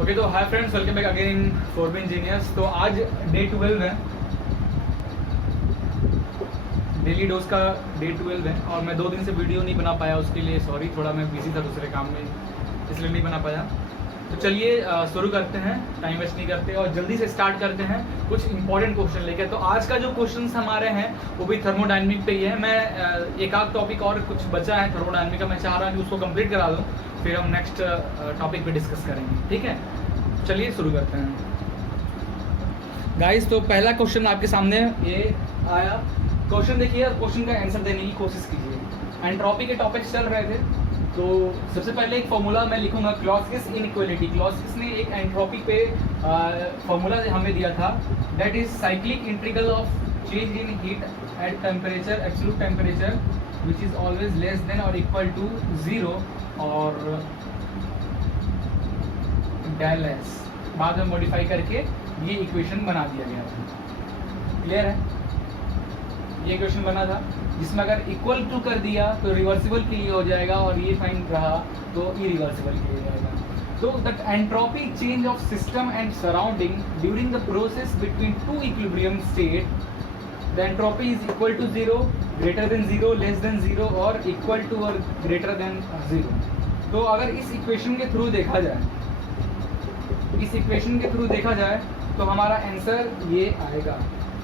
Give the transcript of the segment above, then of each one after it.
Okay तो hi friends, welcome back again in four B engineers. तो आज डे 12 है, डेली डोज का डे 12 है और मैं 2 दिन से वीडियो नहीं बना पाया, उसके लिए सॉरी। थोड़ा मैं बिजी था दूसरे काम में, इसलिए नहीं बना पाया। तो चलिए शुरू करते हैं, टाइम वेस्ट नहीं करते और जल्दी से स्टार्ट करते हैं कुछ इंपॉर्टेंट क्वेश्चन लेकर। तो आज का जो क्वेश्चंस हमारे हैं वो भी थर्मोडायनेमिक पे ही है। मैं एक आध टॉपिक और कुछ बचा है थर्मोडायनेमिक का, मैं चाह रहा हूँ कि उसको कंप्लीट करा दूँ, फिर हम नेक्स्ट टॉपिक पे डिस्कस करेंगे। ठीक है, चलिए शुरू करते हैं गाइस। तो पहला क्वेश्चन आपके सामने ये आया। क्वेश्चन देखिए और क्वेश्चन का आंसर देने की कोशिश कीजिए। एंट्रोपी के टॉपिक्स चल रहे थे, तो सबसे पहले एक फॉर्मूला मैं लिखूंगा, क्लॉसियस इनइक्वालिटी। क्लॉसियस ने एक एंट्रोपी पे फॉर्मूला हमें दिया था, that is cyclic integral of change in heat at temperature, absolute temperature which is always less than और इक्वल टू 0 और डेल एस। बाद में मॉडिफाई करके ये इक्वेशन बना दिया गया था। क्लियर है? ये इक्वेशन बना था जिसमें अगर इक्वल टू कर दिया तो रिवर्सिबल के लिए हो जाएगा और ये साइन रहा तो इरिवर्सिबल के लिए जाएगा। तो that entropy change of system and surrounding during the process between two equilibrium state, the entropy is equal to 0, greater than 0, less than 0 और इक्वल टू और ग्रेटर देन 0। तो अगर इस इक्वेशन के थ्रू देखा जाए, इस इक्वेशन के थ्रू देखा जाए तो हमारा आंसर ये आएगा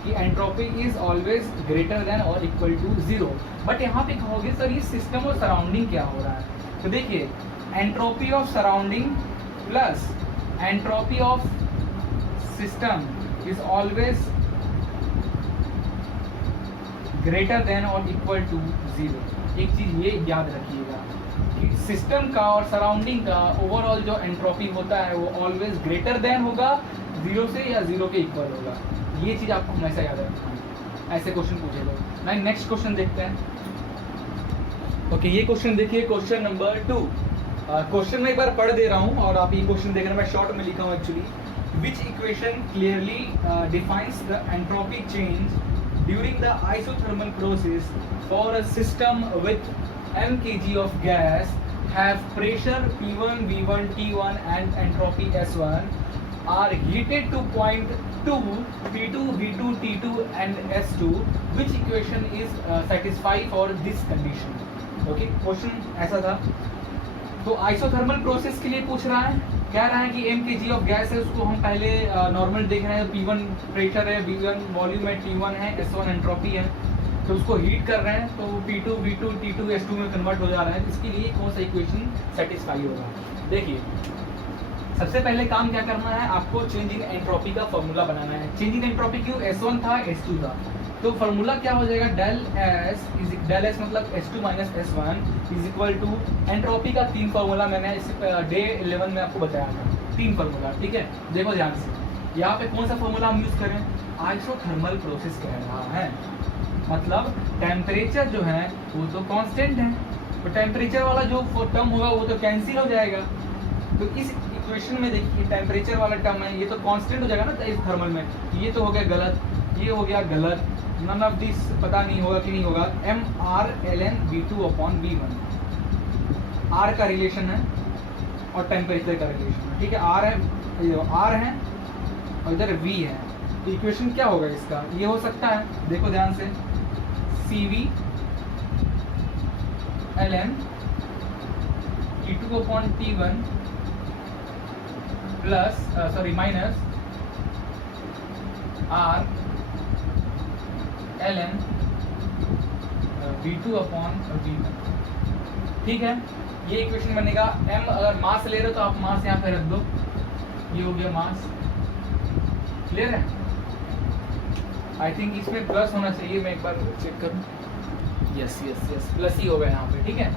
कि entropy is always greater then और इक्वल टू 0। बट यहाँ पे कहोगे सर ये सिस्टम और सराउंडिंग क्या हो रहा है? तो देखिए, entropy of surrounding plus entropy of system is always greater then और इक्वल टू 0। एक चीज ये याद रखिएगा कि सिस्टम का और सराउंडिंग का ओवरऑल जो एंट्रोपी होता है वो ऑलवेज ग्रेटर देन होगा 0 से या 0 के इक्वल होगा। ये चीज आपको हमेशा याद रखना है, ऐसे क्वेश्चन पूछे लोग। मैं नेक्स्ट क्वेश्चन देखते हैं। ओके, ये क्वेश्चन देखिए, क्वेश्चन नंबर 2। क्वेश्चन मैं एक बार पढ़ दे रहा हूँ और आप ये क्वेश्चन देखना, मैं शॉर्ट में लिखा हूँ actually. Which equation clearly defines the entropy change during the isothermal process for a system with m kg of gas have pressure P1, V1, T1 and entropy S1 are heated to point 2, P2, V2, T2 and S2. Which equation is satisfied for this condition? Okay, question ऐसा था। तो isothermal process के लिए पूछ रहा है, कह रहा है कि m kg ऑफ गैस है, उसको हम पहले नॉर्मल देख रहे हैं। P1 प्रेशर है, V1 वॉल्यूम है, T1 है, S1 एंट्रोपी है। तो उसको हीट कर रहे हैं तो P2, V2, T2, S2 में कन्वर्ट हो जा रहा है। इसके लिए कौन सा इक्वेशन सेटिस्फाई होगा? देखिए, सबसे पहले काम क्या करना है, आपको चेंज इन एंट्रोपी का फॉर्मूला बनाना है। चेंज इन एंट्रोपी क्यों? S1 था, S2 था, तो फॉर्मूला क्या हो जाएगा? डेल एस मतलब S2 minus S1 is equal to entropy का 3 फॉर्मूला मैंने इस डे 11 में आपको बताया था। 3 फॉर्मूला, ठीक है, देखो ध्यान से। यहाँ पे कौन सा फॉर्मूला हम यूज करें? आइसोथर्मल प्रोसेस कह रहा है, मतलब टेम्परेचर जो है वो तो कांस्टेंट है, तो टेम्परेचर वाला जो टर्म होगा वो तो कैंसिल हो जाएगा। तो इस इक्वेशन में देखिए, टेम्परेचर वाला टर्म है, ये तो कांस्टेंट हो जाएगा ना इस थर्मल में। ये तो हो गया गलत, ये हो गया गलत, नन ऑफ दिस पता नहीं होगा कि नहीं होगा। mR ln V2/V1 R का रिलेशन है और टेम्परेचर का रिलेशन है, ठीक है। R है और इधर V है, तो इक्वेशन क्या होगा इसका? ये हो सकता है, देखो ध्यान से, CV ln T2/T1 plus minus R ln V2/V1। ठीक है, ये इक्वेशन बनेगा। m अगर मास ले रहे हो तो आप मास यहाँ पे रख दो, ये हो गया मास। क्लियर है? आई थिंक इसमें प्लस होना चाहिए, मैं एक बार चेक करूँ। यस प्लस ही होगा यहाँ पे, ठीक है।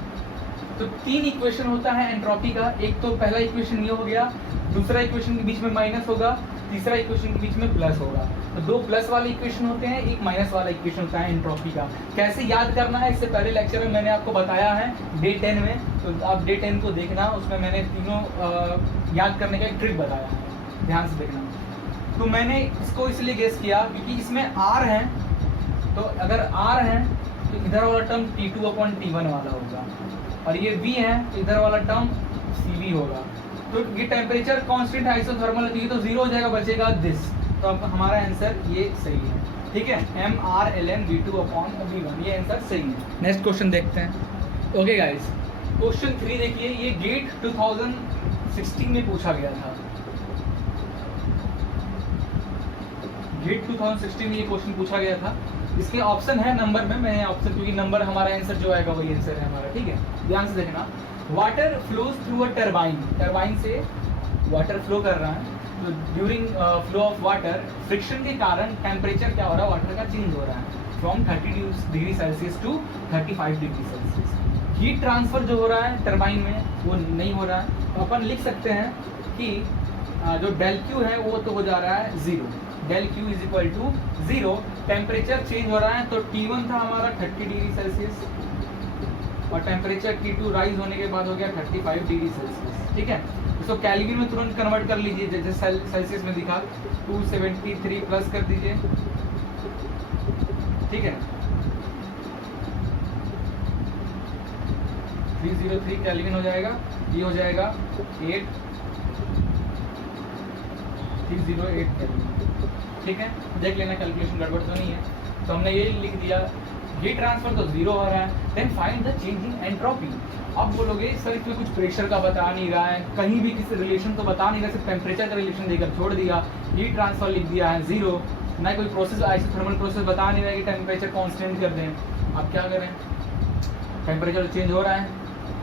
तो 3 इक्वेशन होता है एंट्रोपी का। एक तो पहला इक्वेशन ये हो गया, दूसरा इक्वेशन के बीच में माइनस होगा, तीसरा इक्वेशन के बीच में प्लस होगा। तो 2 प्लस वाले इक्वेशन होते हैं, एक माइनस वाला इक्वेशन होता है एंट्रोपी का। कैसे याद करना है, इससे पहले लेक्चर में मैंने आपको बताया है डे 10 में, तो आप डे 10 को देखना, उसमें मैंने तीनों याद करने का एक ट्रिक बताया है, ध्यान से देखना। तो मैंने इसको इसलिए गेस किया क्योंकि इसमें R है, तो अगर R है तो इधर वाला टर्म T2/T1 वाला होगा, और ये V है तो इधर वाला टर्म CV होगा। तो तो ये टेम्परेचर कांस्टेंट आइसोथर्मल होती है तो 0 हो जाएगा, बचेगा दिस। तो अब हमारा आंसर ये सही है, ठीक है, mRln_V2/V1, ये आंसर सही है। नेक्स्ट क्वेश्चन देखते हैं। ओके गाइस, क्वेश्चन 3 देखिए, ये गेट 2016 में पूछा गया था। गेट 2016 में ये क्वेश्चन पूछा गया था। इसके ऑप्शन है नंबर में, मैं ऑप्शन, क्योंकि नंबर हमारा आंसर जो आएगा वही आंसर है हमारा, ठीक है। ध्यान से देखना, water flows through a turbine, turbine से वाटर फ्लो कर रहा है, तो during flow of water friction के कारण टेम्परेचर क्या हो रहा है, वाटर का चेंज हो रहा है from 30 degree Celsius to 35 degree Celsius. Heat transfer जो हो रहा है टरबाइन में वो नहीं हो रहा है, तो अपन लिख सकते हैं कि जो डेल क्यू है वो तो हो जा रहा है 0, del Q is equal to 0। Temperature change हो रहा है, तो T1 था हमारा 30 डिग्री सेल्सियस और टेम्परेचर T2 राइज होने के बाद हो गया 35 डिग्री सेल्सियस, ठीक है। इसको केल्विन में तुरंत कन्वर्ट कर लीजिए, जैसे सेल्सियस में दिखा 273 प्लस कर दीजिए, ठीक है। 303 केल्विन हो जाएगा, ये हो जाएगा 308 केल्विन, ठीक है। देख लेना कैलकुलेशन गड़बड़ तो नहीं है। तो हमने ये लिख दिया, हीट ट्रांसफर तो 0 हो रहा है, then find the change in entropy. अब बोलोगे सर इसमें कुछ प्रेशर का बता नहीं रहा है, कहीं भी किसी रिलेशन तो बता नहीं रहा, सिर्फ टेम्परेचर का रिलेशन देकर छोड़ दिया, हीट ट्रांसफर लिख दिया है 0, ना कोई प्रोसेस आइसोथर्मल प्रोसेस बता नहीं रहा है कि टेम्परेचर कांस्टेंट कर दें। अब क्या करें, टेम्परेचर चेंज हो रहा है,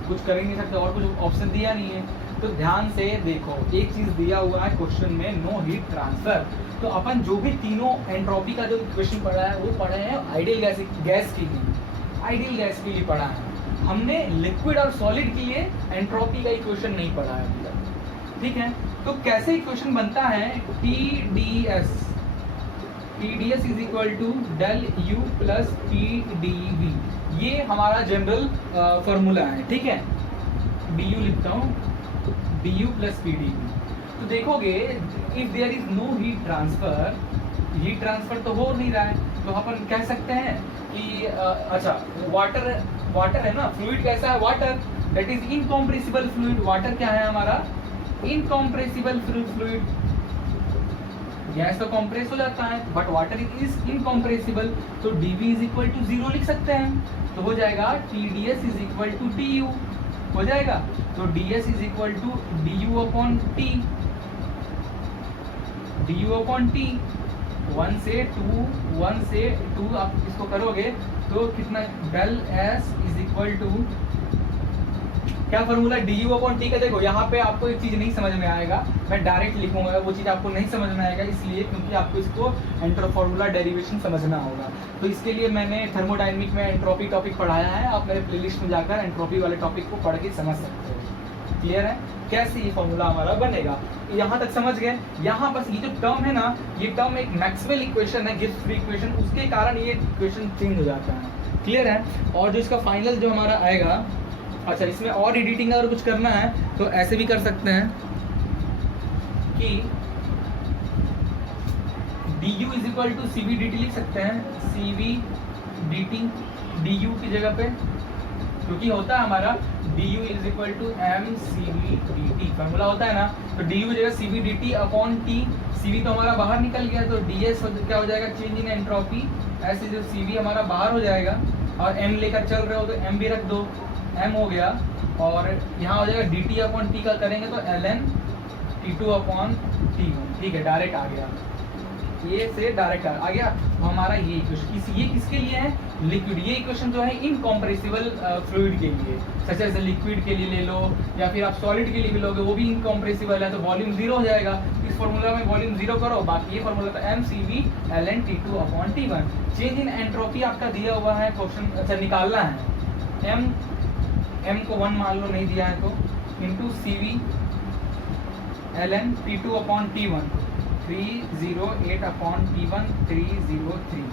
कुछ कर ही नहीं सकते, और कुछ ऑप्शन दिया नहीं है। तो ध्यान से देखो, एक चीज़ दिया हुआ है क्वेश्चन में, नो हीट ट्रांसफर। तो अपन जो भी तीनों एंट्रोपी का जो क्वेश्चन पढ़ा है वो पढ़े हैं आइडियल गैस के लिए, आइडियल गैस के लिए पढ़ा है हमने, लिक्विड और सॉलिड के लिए एंट्रोपी का इक्वेशन नहीं पढ़ा है अभी तक, ठीक है। तो कैसे इक्वेशन बनता है, TDS is equal to del U plus PdV, ये हमारा जनरल फॉर्मूला है, ठीक है। du लिखता हूँ, du प्लस PdV। तो देखोगे if there is no heat transfer, heat transfer तो हो नहीं रहा है, तो अपन कह सकते हैं कि अच्छा वाटर है ना, फ्लूइड कैसा है, water that is incompressible fluid. Water क्या है हमारा, इनकॉम्प्रेसिबल फ्लूइड। गैस तो कॉम्प्रेस हो जाता है बट वाटर इज इनकॉम्प्रेसिबल, तो dV इज इक्वल टू 0 लिख सकते हैं। तो हो जाएगा TDS is equal to du, हो जाएगा। तो DS is equal to du upon T, du upon T। 1 से 2 आप इसको करोगे तो कितना, del S is equal to क्या फॉर्मूला, du अपॉन T का। देखो यहाँ पे आपको एक चीज़ नहीं समझ में आएगा, मैं डायरेक्ट लिखूंगा, वो चीज़ आपको नहीं समझ में आएगा, इसलिए क्योंकि आपको इसको एंट्रो फॉर्मूला डेरिवेशन समझना होगा। तो इसके लिए मैंने थर्मोडायनेमिक में एंट्रोपी टॉपिक पढ़ाया है, आप मेरे प्लेलिस्ट में जाकर एंट्रोपी वाले टॉपिक को पढ़ के समझ सकते हो। क्लियर है कैसे ये फॉर्मूला हमारा बनेगा, यहाँ तक समझ गए। यहाँ बस ये जो टर्म है ना, ये टर्म एक मैक्सवेल इक्वेशन है, गिब्स फ्री इक्वेशन, उसके कारण ये इक्वेशन चेंज हो जाता है। क्लियर है। और जो इसका फाइनल जो हमारा आएगा, अच्छा इसमें और एडिटिंग अगर कुछ करना है तो ऐसे भी कर सकते हैं कि du is equal to CVDT लिख सकते हैं, CVDT du की जगह पे, क्योंकि होता है हमारा du is equal to mCVDT, formula होता है ना, तो du की जगह CVDT अपॉन T, CV तो हमारा बाहर निकल गया, तो DS क्या हो जाएगा, चेंज इन एंट्रोपी, ऐसे जो CV हमारा बाहर हो जाएगा, और m लेकर चल रहे हो तो m भी रख दो, m हो गया, और यहाँ हो जाएगा dt अपॉन T का करेंगे तो ln T2 अपॉन T1, ठीक है, डायरेक्ट आ गया, ये से डायरेक्ट आ गया। तो हमारा ये इक्वेशन, ये किसके लिए है, लिक्विड। ये इक्वेशन जो है इनकॉम्प्रेसिबल फ्लूइड के लिए, जैसे जैसे लिक्विड के लिए ले लो या फिर आप सॉलिड के लिए भी लोगे, वो भी इनकॉम्प्रेसिबल है, तो वॉल्यूम 0 हो जाएगा। इस फॉर्मूला में वॉल्यूम 0 करो, बाकी ये फॉर्मूला था mCV ln T2 upon T1। Change in entropy आपका दिया हुआ है क्वेश्चन, अच्छा निकालना है, m को 1 मान लो, नहीं दिया है तो, into CV ln T2 upon T1, 308 upon T1 303।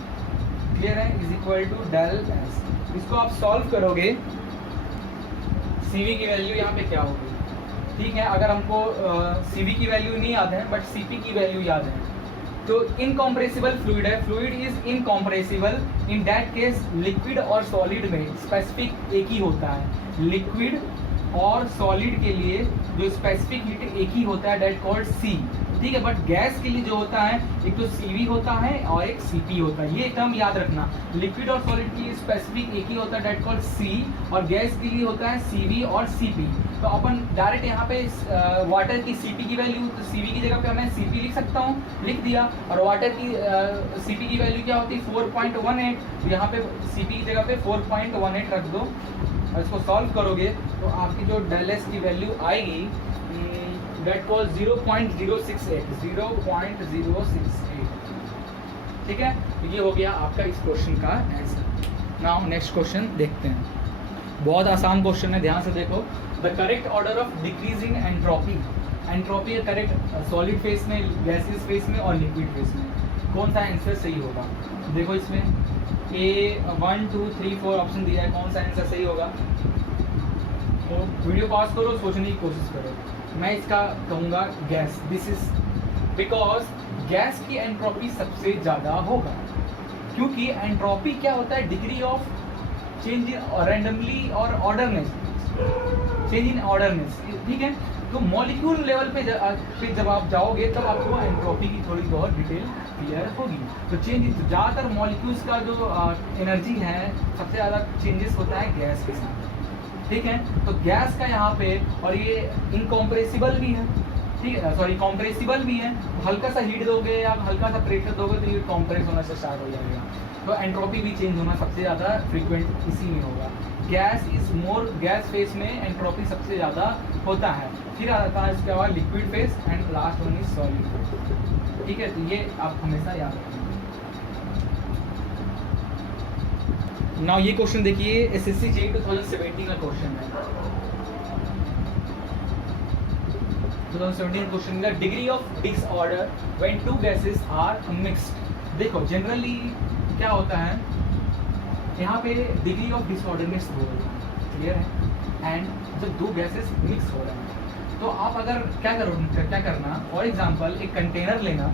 Clear है, is equal to del S। इसको आप सॉल्व करोगे, CV की वैल्यू यहाँ पे क्या होगी, ठीक है। अगर हमको CV की वैल्यू नहीं याद है बट CP की वैल्यू याद है, तो इनकॉम्प्रेसिबल फ्लूइड है, fluid is incompressible, in that case liquid और सॉलिड में स्पेसिफिक एक ही होता है, लिक्विड और सॉलिड के लिए जो स्पेसिफिक हीट एक ही होता है, डेट कॉल्ड सी, ठीक है। बट गैस के लिए जो होता है एक तो CV होता है और एक CP होता है, ये टर्म याद रखना। लिक्विड और सॉलिड के लिए स्पेसिफिक एक ही होता है, डेट कॉल्ड C, और गैस के लिए होता है CV और CP। तो अपन डायरेक्ट यहाँ पे वाटर की CP की वैल्यू, तो CV की जगह पे मैं CP लिख सकता हूँ, लिख दिया। और वाटर की CP की वैल्यू क्या होती है 4.18, तो यहाँ पे CP की जगह पे 4.18 रख दो और इसको सॉल्व करोगे तो आपकी जो डेल एस की वैल्यू आएगी डेट कॉल 0.068, 0.068, ठीक है। तो ये हो गया आपका इस क्वेश्चन का आंसर। नाउ नेक्स्ट क्वेश्चन देखते हैं, बहुत आसान क्वेश्चन है, ध्यान से देखो। The correct order of decreasing entropy, entropy का करेक्ट सॉलिड फेस में, गैसियस फेस में और लिक्विड फेस में, कौन सा आंसर सही होगा? देखो इसमें A 1 2 3 4 ऑप्शन दिया है, कौन सा आंसर सही होगा? तो वीडियो पॉज करो, सोचने की कोशिश करो। मैं इसका कहूँगा gas, this is because gas की एंट्रोपी सबसे ज़्यादा होगा, क्योंकि एंट्रोपी क्या होता है? Degree of change in randomly और ऑर्डरनेस, चेंज इन ऑर्डरनेस, ठीक है। तो मॉलिक्यूल लेवल पे जब आप जाओगे तब आपको एंट्रोपी की थोड़ी बहुत डिटेल क्लियर होगी। तो चेंज ज़्यादातर मॉलिक्यूल्स का जो एनर्जी है सबसे ज़्यादा चेंजेस होता है गैस के साथ, ठीक है। तो गैस का यहाँ पे, और ये इनकॉम्प्रेसिबल भी है, ठीक है, सॉरी कॉम्प्रेसिबल भी है। हल्का सा हीट दोगे या हल्का सा प्रेशर दोगे तो ये कॉम्प्रेस होना से स्टार्ट हो जाएगा। तो एंट्रोपी भी चेंज होना सबसे ज़्यादा फ्रीक्वेंट इसी में होगा। Gas is more, gas face में एंट्रोपी सबसे ज़्यादा होता है। फिर आता है इसके बाद liquid phase and last one is solid, ठीक है। तो ये आप हमेशा याद रखेंगे। नाउ ये क्वेश्चन देखिए, SSC JEE 2017 का क्वेश्चन है। 2017 क्वेश्चन का degree of disorder when two gases are mixed. देखो जनरली क्या होता है यहाँ पे, डिग्री ऑफ डिसऑर्डरनेस बोल रहा है, क्लियर है। एंड जब दो गैसेस मिक्स हो रहे हैं तो आप अगर क्या करना, फॉर एग्जांपल एक कंटेनर लेना,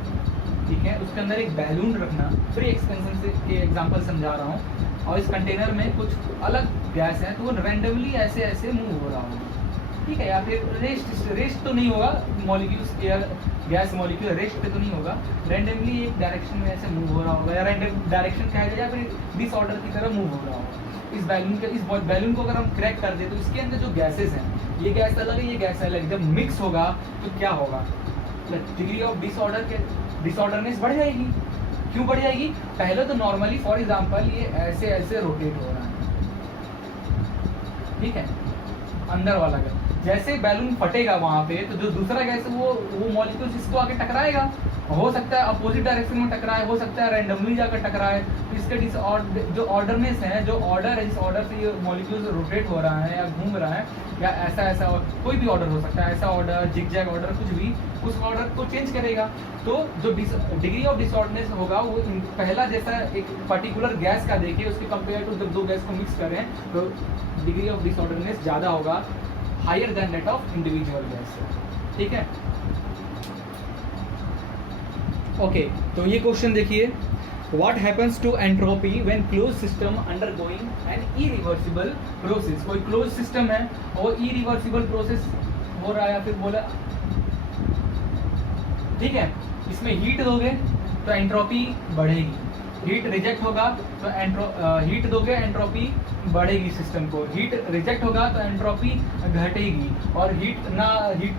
ठीक है, उसके अंदर एक बैलून रखना, फ्री एक्सपेंशन से के एग्जांपल समझा रहा हूँ, और इस कंटेनर में कुछ अलग गैस है तो वो रैंडमली ऐसे ऐसे मूव हो रहा होगा, ठीक है। या फिर रेस्ट तो नहीं होगा, molecules air gas molecule rest पे तो नहीं होगा, रैंडमली एक डायरेक्शन में ऐसे मूव हो रहा होगा, या रैंडम डायरेक्शन कहा जाए या फिर डिसऑर्डर की तरह मूव हो रहा होगा। इस बैलून को अगर हम क्रैक कर दे तो इसके अंदर जो गैसेस हैं, ये गैस अलग है, ये गैस अलग, जब मिक्स होगा तो क्या होगा? डिग्री ऑफ डिसऑर्डरनेस बढ़ जाएगी। क्यों बढ़ जाएगी? पहले तो नॉर्मली फॉर एग्जांपल ये ऐसे ऐसे रोटेट हो रहा है, ठीक है, अंदर वाला गैस। जैसे बैलून फटेगा वहाँ पे तो जो दूसरा गैस है वो मॉलिक्यूल्स इसको आगे टकराएगा, हो सकता है अपोजिट डायरेक्शन में टकराए, हो सकता है रैंडमली जाकर टकराए। तो इसके जो ऑर्डरनेस है, जो ऑर्डर है, जिस ऑर्डर से ये मॉलिक्यूल्स रोटेट हो रहा है या घूम रहा है, या ऐसा कोई भी ऑर्डर हो सकता है, ऐसा ऑर्डर, जिगजैग ऑर्डर, कुछ भी, उस ऑर्डर को चेंज करेगा। तो जो डिग्री ऑफ डिसऑर्डरनेस होगा वो पहला जैसा एक पर्टिकुलर गैस का देखिए, उसके कंपेयर टू जब दो गैस को मिक्स करें तो डिग्री ऑफ डिसऑर्डरनेस ज़्यादा होगा, higher than that of individual gas, ठीक है। ओके, तो ये क्वेश्चन देखिए, what happens to entropy when close system undergoing an irreversible process. कोई क्लोज सिस्टम है और इरिवर्सिबल प्रोसेस हो रहा है, या फिर बोला, ठीक है, इसमें हीट दोगे तो एंट्रोपी बढ़ेगी, हीट रिजेक्ट होगा तो हीट दोगे एंट्रोपी बढ़ेगी सिस्टम को, हीट रिजेक्ट होगा तो एंट्रोपी घटेगी। और हीट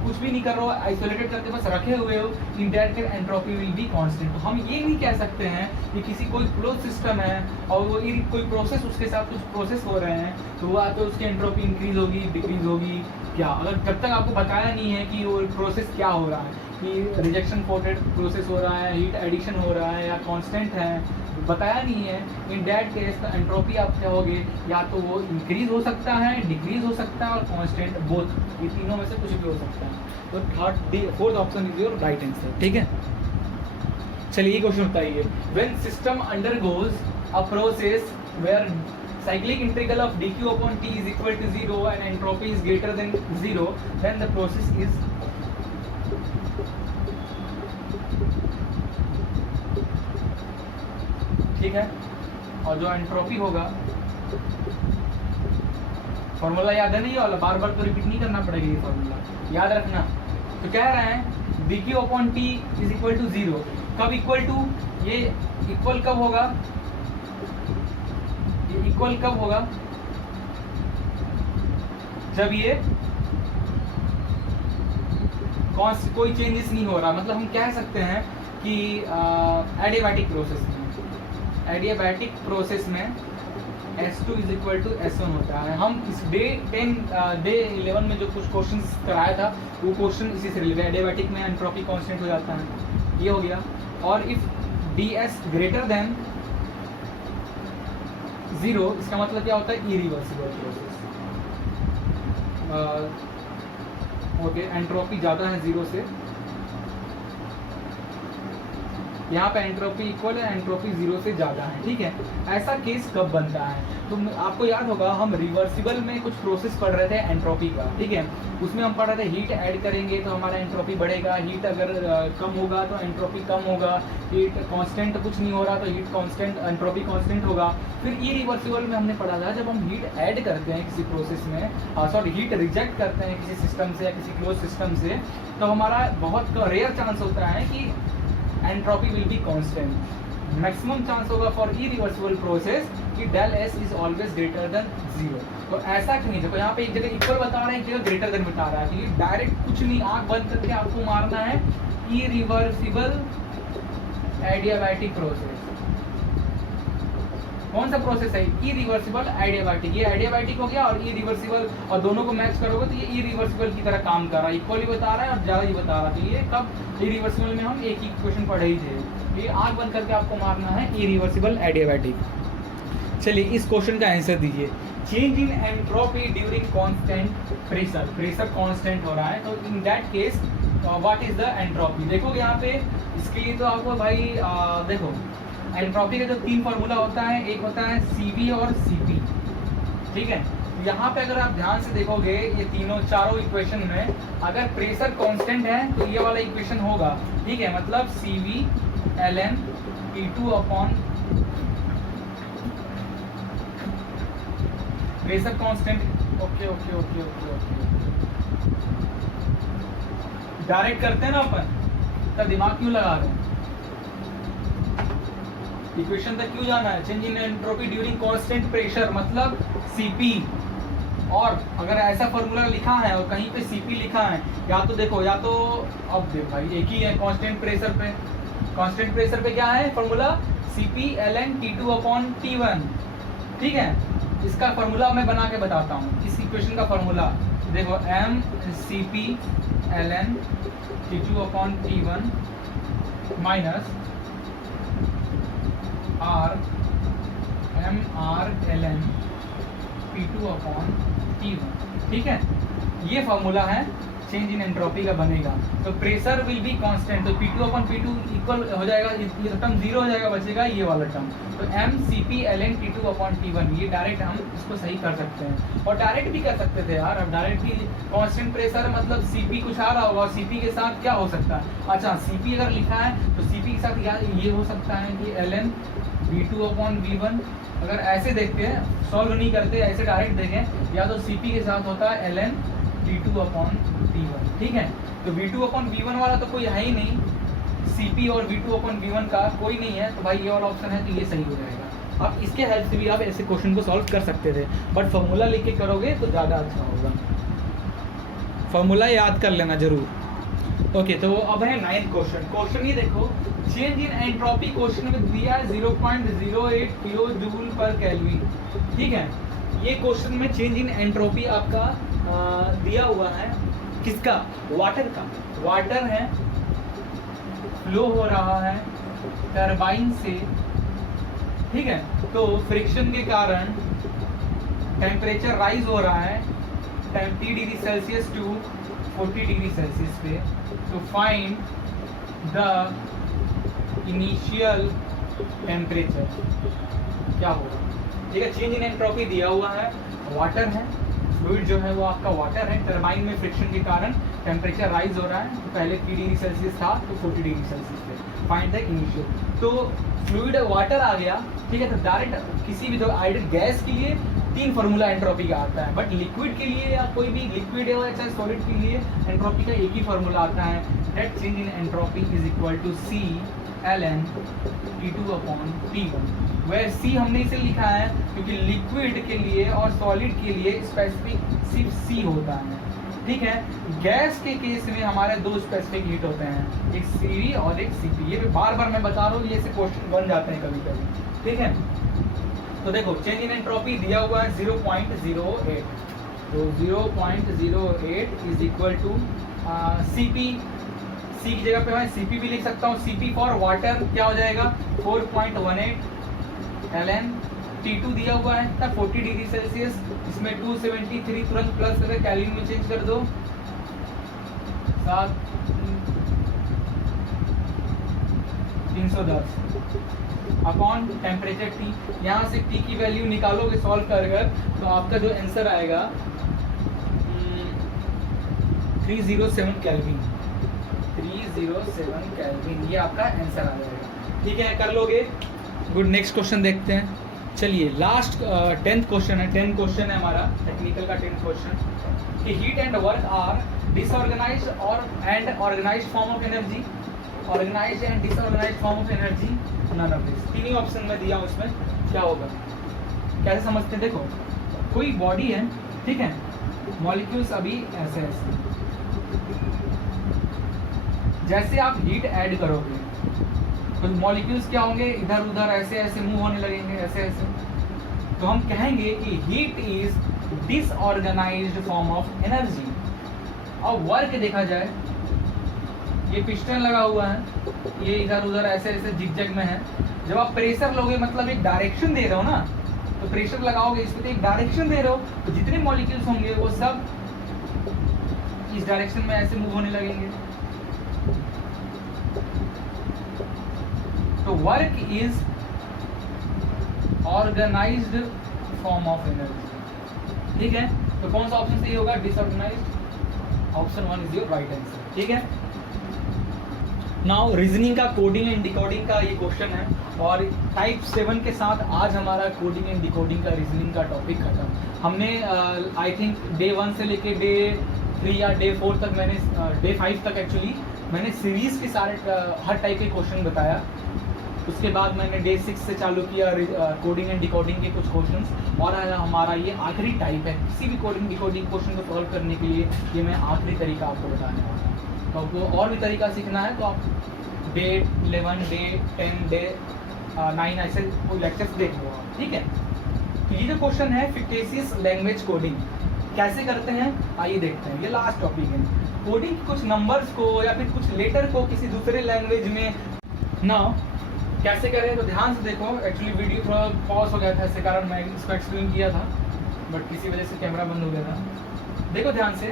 कुछ भी नहीं कर रहे हो, आइसोलेटेड करके बस रखे हुए हो, in that case entropy will be constant. तो हम ये नहीं कह सकते हैं कि किसी कोई क्लोज सिस्टम है और वो कोई प्रोसेस, उसके साथ कुछ प्रोसेस हो रहे हैं तो वो तो उसकी एंट्रोपी इंक्रीज होगी, डिक्रीज होगी, क्या, अगर जब तक आपको बताया नहीं है कि वो प्रोसेस क्या हो रहा है, कि रिजेक्शन फोर्टेड प्रोसेस हो रहा है, हीट एडिशन हो रहा है, या कांस्टेंट है, बताया नहीं है, इन दैट केस तो एंट्रोपी आप कहोगे या तो वो इंक्रीज हो सकता है, डिक्रीज हो सकता है, और कांस्टेंट, बोथ, ये तीनों में से कुछ भी हो सकता है। तो fourth option is your right answer, ठीक है। चलिए ये क्वेश्चन बताइए, when system undergoes a process where cyclic integral of dq upon t is equal to 0 and entropy is greater than 0, then the process is ठीक है। और जो entropy होगा, फॉर्मूला याद है नहीं वाला, बार बार तो रिपीट नहीं करना पड़ेगा ये फॉर्मूला, याद रखना। तो कह रहे हैं dq upon T is equal to 0। कब इक्वल टू, ये इक्वल कब होगा, ये इक्वल कब होगा, जब ये कोई चेंजेस नहीं हो रहा। मतलब हम कह सकते हैं कि एडियाबैटिक प्रोसेस में S2 is equal to S1 होता है। हम इस डे 11 में जो कुछ क्वेश्चन कराया था वो क्वेश्चन इसी से रिलेटेड, एडियाबैटिक में एंट्रोपी कांस्टेंट हो जाता है, ये हो गया। और इफ ds ग्रेटर देन 0, इसका मतलब क्या होता है, इरिवर्सिबल प्रोसेस। ओके, एंट्रोपी ज़्यादा है 0 से, यहाँ पे एंट्रोपी इक्वल है, एंट्रोपी 0 से ज़्यादा है, ठीक है। ऐसा केस कब बनता है, तो आपको याद होगा हम रिवर्सिबल में कुछ प्रोसेस पढ़ रहे थे एंट्रोपी का, ठीक है। उसमें हम पढ़ रहे थे हीट ऐड करेंगे तो हमारा एंट्रोपी बढ़ेगा, हीट अगर कम होगा तो एंट्रोपी कम होगा, हीट कांस्टेंट कुछ नहीं हो रहा तो हीट कांस्टेंट, एंट्रोपी कांस्टेंट होगा। फिर इरिवर्सिबल में हमने पढ़ा था जब हम हीट ऐड करते हैं किसी प्रोसेस में, सॉरी हीट रिजेक्ट करते हैं किसी सिस्टम से या किसी क्लोज सिस्टम से, तो हमारा बहुत रेयर चांस होता है कि entropy will be constant. Maximum chance होगा फॉर इरिवर्सिबल प्रोसेस कि del S is always greater than 0। तो ऐसा क्यों नहीं, देखो यहाँ पे एक जगह इक्वल बता रहा है, एक जगह ग्रेटर देन बता रहा है, तो ये डायरेक्ट कुछ नहीं, आंख बंद करके आपको मारना है इरिवर्सिबल एडियाबैटिक प्रोसेस। कौन सा प्रोसेस है, इरिवर्सिबल एडियाबैटिक। ये एडियाबैटिक हो गया और इरिवर्सिबल, और दोनों को मैच करोगे तो ये इरिवर्सिबल की तरह काम कर रहा है, इक्वली बता रहा है और ज़्यादा ही बता रहा है। तो ये कब, इरिवर्सिबल में हम एक ही क्वेश्चन पढ़े ही थे, ये आंख बंद करके आपको मारना है इरिवर्सिबल एडियाबैटिक। चलिए इस क्वेश्चन का आंसर दीजिए। Change in entropy during constant pressure, pressure constant हो रहा है, तो in that case what is the entropy. देखोगे यहाँ पे, इसके लिए तो आपको भाई देखो एंट्रोपी का जो 3 फार्मूला होता है, एक होता है CV और CP, ठीक है। यहाँ पे अगर आप ध्यान से देखोगे ये चारों इक्वेशन में अगर प्रेशर कांस्टेंट है तो ये वाला इक्वेशन होगा, ठीक है। मतलब CV ln P2 upon pressure constant. Okay okay okay okay okay, direct करते हैं ना अपन, तो दिमाग क्यों लगा रहे हैं, इक्वेशन तक क्यों जाना है। Change in entropy during constant pressure मतलब CP, और अगर ऐसा फॉर्मूला लिखा है और कहीं पे CP लिखा है, या तो देखो, या तो अब देखो भाई एक ही है कांस्टेंट प्रेशर पे, कांस्टेंट प्रेशर पे क्या है formula, CP ln T2 upon T1, ठीक है। इसका फॉर्मूला मैं बना के बताता हूँ, इस इक्वेशन का फॉर्मूला देखो, mCP ln T2 upon T1 minus mR ln P2 upon T1, ठीक है। ये फॉर्मूला है चेंज इन एंट्रोपी का बनेगा। तो प्रेशर विल बी कांस्टेंट, तो P2 अपॉन P2 इक्वल हो जाएगा, ये टर्म 0 हो जाएगा, बचेगा ये वाला टर्म। तो mCP ln T2 upon T1, ये डायरेक्ट हम इसको सही कर सकते हैं, और डायरेक्ट भी कर सकते थे यार। अब डायरेक्ट भी कांस्टेंट प्रेशर मतलब CP कुछ आ रहा होगा, CP के साथ क्या हो सकता है, अच्छा CP अगर लिखा है तो CP के साथ ये हो सकता है कि ln V2 अपॉन V1। अगर ऐसे देखते हैं, सॉल्व नहीं करते, ऐसे डायरेक्ट देखें, या तो CP के साथ होता है ln V2 अपॉन T1, ठीक है। तो V2 अपॉन V1 वाला तो कोई है ही नहीं, CP और V2 अपॉन V1 का कोई नहीं है, तो भाई ये वाला ऑप्शन है, तो ये सही हो जाएगा। अब इसके हेल्प से भी आप ऐसे क्वेश्चन को सॉल्व कर सकते थे, बट फॉर्मूला लिख के करोगे तो ज़्यादा अच्छा होगा। फॉर्मूला याद कर लेना जरूर। ओके, तो अब है 9th क्वेश्चन। क्वेश्चन ये देखो, चेंज इन एंट्रोपी क्वेश्चन में दिया है 0.08 किलो जूल पर केल्विन, ठीक है। ये क्वेश्चन में चेंज इन एंट्रोपी आपका दिया हुआ है, किसका, वाटर का। वाटर है, फ्लो हो रहा है टरबाइन से, ठीक है। तो फ्रिक्शन के कारण टेम्परेचर राइज हो रहा है 30 degree Celsius to 40 degree Celsius पे। तो फाइंड द इनिशियल टेम्परेचर, क्या होगा, ठीक है। चेंज इन एंट्रोपी दिया हुआ है, वाटर है, फ्लूइड जो है वो आपका वाटर है, टरबाइन में फ्रिक्शन के कारण टेम्परेचर राइज हो रहा है, तो पहले 3 डिग्री सेल्सियस था तो 40 डिग्री सेल्सियस थे, फाइंड द इनिशियल। तो फ्लूइड वाटर आ गया, ठीक है, तो डायरेक्ट किसी भी आइडल गैस के लिए 3 फार्मूला एंट्रोपी का आता है, बट लिक्विड के लिए या कोई भी लिक्विड है चाहे सॉलिड के लिए एंट्रोपी का एक ही फार्मूला आता है, that change in entropy is equal to C ln T2/T1, where C हमने इसे लिखा है क्योंकि लिक्विड के लिए और सॉलिड के लिए स्पेसिफिक सिर्फ C होता है, ठीक है। गैस के केस में हमारे 2 स्पेसिफिक हीट होते हैं, एक CV और एक CP। ये बार बार मैं बता रहा हूँ, ये से क्वेश्चन बन जाते हैं कभी कभी, ठीक है। तो देखो चेंज इन एंट्रोपी दिया हुआ है 0.08, तो 0.08 is equal to CP, C की जगह पे मैं CP भी लिख सकता हूँ, CP फॉर वाटर क्या हो जाएगा 4.18 ln T2 दिया हुआ है ना 40 डिग्री सेल्सियस, इसमें 273 तुरंत प्लस करके कैलोरी में चेंज कर दो, 310 अपॉन टेम्परेचर T। यहाँ से T की वैल्यू निकालोगे सॉल्व कर तो आपका जो आंसर आएगा 307 केल्विन, 307 केल्विन, ये आपका आंसर आ जाएगा, ठीक है, कर लोगे। गुड, नेक्स्ट क्वेश्चन देखते हैं। चलिए लास्ट 10th क्वेश्चन है, 10 क्वेश्चन है हमारा टेक्निकल का 10th क्वेश्चन कि heat and work are disorganized और and organized form of energy, organized and disorganized form of energy, none of this. 3 ही ऑप्शन में दिया उसमें क्या होगा, कैसे समझते हैं। देखो कोई बॉडी है, ठीक है, मॉलिक्यूल्स अभी ऐसे ऐसे, जैसे आप हीट ऐड करोगे तो मॉलिक्यूल्स क्या होंगे, इधर उधर ऐसे ऐसे मूव होने लगेंगे, ऐसे ऐसे, तो हम कहेंगे कि heat is disorganised form of energy. और वर्क देखा जाए, ये पिस्टन लगा हुआ है, ये इधर उधर ऐसे ऐसे जिगजैग में है, जब आप प्रेशर लोगे मतलब एक डायरेक्शन दे रहे हो ना, तो प्रेशर लगाओगे इस पे तो एक डायरेक्शन दे रहे हो, तो जितने मॉलिक्यूल्स होंगे वो सब इस डायरेक्शन में ऐसे मूव होने लगेंगे। तो work is organised form of energy, ठीक है। तो कौन सा ऑप्शन सही होगा, disorganised, option 1 is your right answer, ठीक है। नाउ रीजनिंग का कोडिंग एंड डिकोडिंग का ये क्वेश्चन है, और टाइप 7 के साथ आज हमारा कोडिंग एंड डिकोडिंग का रीजनिंग का टॉपिक खत्म। हमने आई थिंक डे 1 से लेके डे 3 या डे 4 तक, मैंने डे 5 तक एक्चुअली मैंने सीरीज के सारे हर टाइप के क्वेश्चन बताया। उसके बाद मैंने डे 6 से चालू किया कोडिंग एंड डिकोडिंग के कुछ क्वेश्चंस, और हमारा ये आखिरी टाइप है। किसी भी कोडिंग डिकोडिंग क्वेश्चन को सॉल्व करने के लिए ये मैं आखिरी तरीका आपको बताने वाला हूँ। तो आपको और भी तरीका सीखना है तो आप डे 11, डे 10, डे 9 ऐसे लेक्चर्स देख लो आप, ठीक है। तो ये जो क्वेश्चन है फिक्टिशियस लैंग्वेज कोडिंग कैसे करते हैं, आइए देखते हैं। ये लास्ट टॉपिक है, कोडिंग कुछ नंबर्स को या फिर कुछ लेटर को किसी दूसरे लैंग्वेज में ना कैसे करें। तो ध्यान से देखो, एक्चुअली वीडियो थोड़ा पॉज हो गया था, इसके कारण मैं इसको एक्सप्लेन किया था, बट किसी वजह से कैमरा बंद हो गया था। देखो ध्यान से,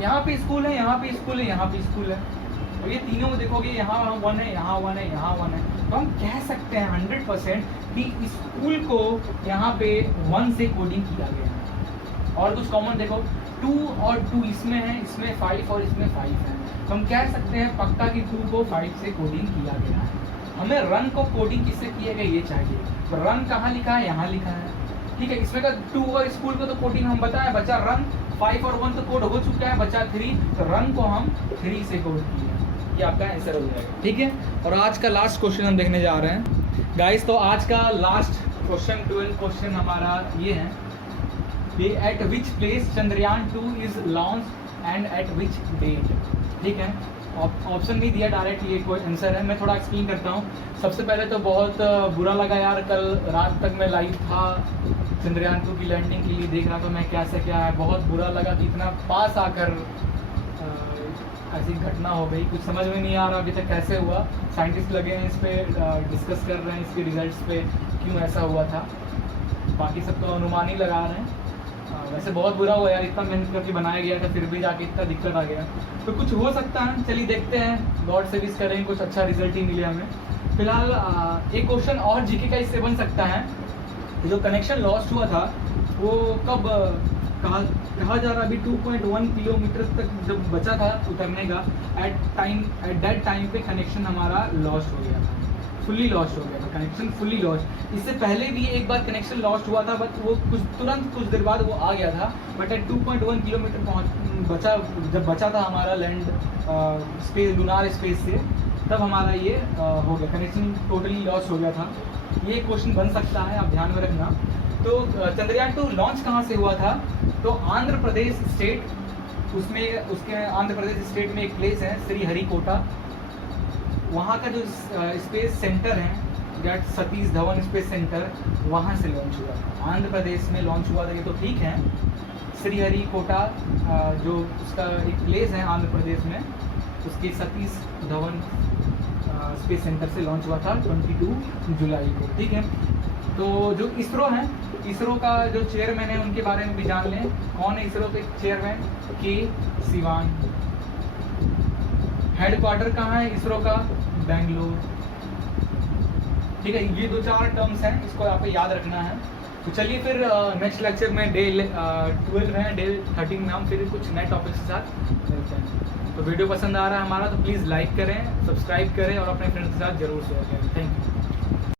यहाँ पे स्कूल है, यहाँ पे स्कूल है, यहाँ पे स्कूल है, तो ये तीनों में देखोगे यहाँ 1 है, यहाँ 1 है, यहाँ 1 है, तो हम कह सकते हैं 100% कि स्कूल को यहाँ पे 1 से कोडिंग किया गया है। और कुछ कॉमन देखो, 2 और 2 इसमें है, इसमें 5 और इसमें 5 है, तो हम कह सकते हैं पक्का कि 2 को 5 से कोडिंग किया गया है। हमें रन को कोडिंग किससे किया गया ये चाहिए, तो रन कहाँ लिखा है, यहाँ लिखा है, ठीक है। इसमें का 2 और स्कूल को तो कोडिंग हम बताए, बचा रन। 5 और 1 तो कोड हो चुका है, बचा 3, तो रन को हम 3 से कोड किया, ये आपका आंसर हो जाएगा, ठीक है। और आज का लास्ट क्वेश्चन हम देखने जा रहे हैं गाइस। तो आज का लास्ट क्वेश्चन 12 क्वेश्चन हमारा ये है कि at which place Chandrayaan 2 is launch and at which date, ठीक है। ऑप्शन भी दिया डायरेक्ट, ये कोई आंसर है। मैं थोड़ा एक्सप्लेन करता हूँ। सबसे पहले तो बहुत बुरा लगा यार, कल रात तक मैं लाइव था, चंद्रयान 2 की लैंडिंग के लिए देख रहा था मैं क्या से क्या है। बहुत बुरा लगा कि इतना पास आकर ऐसी घटना हो गई, कुछ समझ में नहीं आ रहा अभी तक कैसे हुआ। साइंटिस्ट लगे हैं इस पर, डिस्कस कर रहे हैं इसके रिजल्ट्स पे, क्यों ऐसा हुआ था। बाकी सब तो अनुमान ही लगा रहे हैं। वैसे बहुत बुरा हुआ यार, इतना मेहनत करके बनाया गया था, फिर भी जाके इतना दिक्कत आ गया, तो कुछ हो सकता है। चलिए देखते हैं, गॉड से विश करेंगे कुछ अच्छा रिजल्ट ही मिले हमें। फिलहाल एक क्वेश्चन और जीके का इससे बन सकता है, जो कनेक्शन लॉस्ट हुआ था वो कब कहा जा रहा अभी 2.1 किलोमीटर तक जब बचा था उतरने का, एट दैट टाइम पे कनेक्शन हमारा लॉस्ट हो गया था, फुल्ली लॉस्ट हो गया था, कनेक्शन फुल्ली लॉस्ट। इससे पहले भी एक बार कनेक्शन लॉस्ट हुआ था, बट वो कुछ देर बाद वो आ गया था। बट एट 2.1 किलोमीटर जब बचा था हमारा लैंड स्पेस, लूनार स्पेस से, तब हमारा ये हो गया, कनेक्शन टोटली लॉस्ट हो गया था। ये क्वेश्चन बन सकता है, आप ध्यान में रखना। तो चंद्रयान 2 लॉन्च कहाँ से हुआ था? तो आंध्र प्रदेश स्टेट, उसके आंध्र प्रदेश स्टेट में एक प्लेस है श्रीहरिकोटा, वहाँ का जो स्पेस सेंटर है, that Satish Dhawan space centre, वहाँ से लॉन्च हुआ था। आंध्र प्रदेश में लॉन्च हुआ था, ये तो ठीक है। श्रीहरिकोटा जो उसका एक प्लेस है आंध्र प्रदेश में, उसके सतीश धवन स्पेस सेंटर से लॉन्च हुआ था 22 जुलाई को, ठीक है। तो जो इसरो है, इसरो का जो चेयरमैन है उनके बारे में भी जान लें। कौन है इसरो के चेयरमैन? के सिवान। हेडक्वार्टर कहाँ है इसरो का? बेंगलोर, ठीक है। ये 2-4 टर्म्स हैं, इसको आप याद रखना है। तो चलिए फिर नेक्स्ट लेक्चर में डे 12 है, डे 13 में हम फिर कुछ नए टॉपिक्स के साथ मिलते हैं। तो वीडियो पसंद आ रहा है हमारा तो प्लीज़ लाइक करें, सब्सक्राइब करें और अपने फ्रेंड्स के साथ जरूर शेयर करें। Thank you.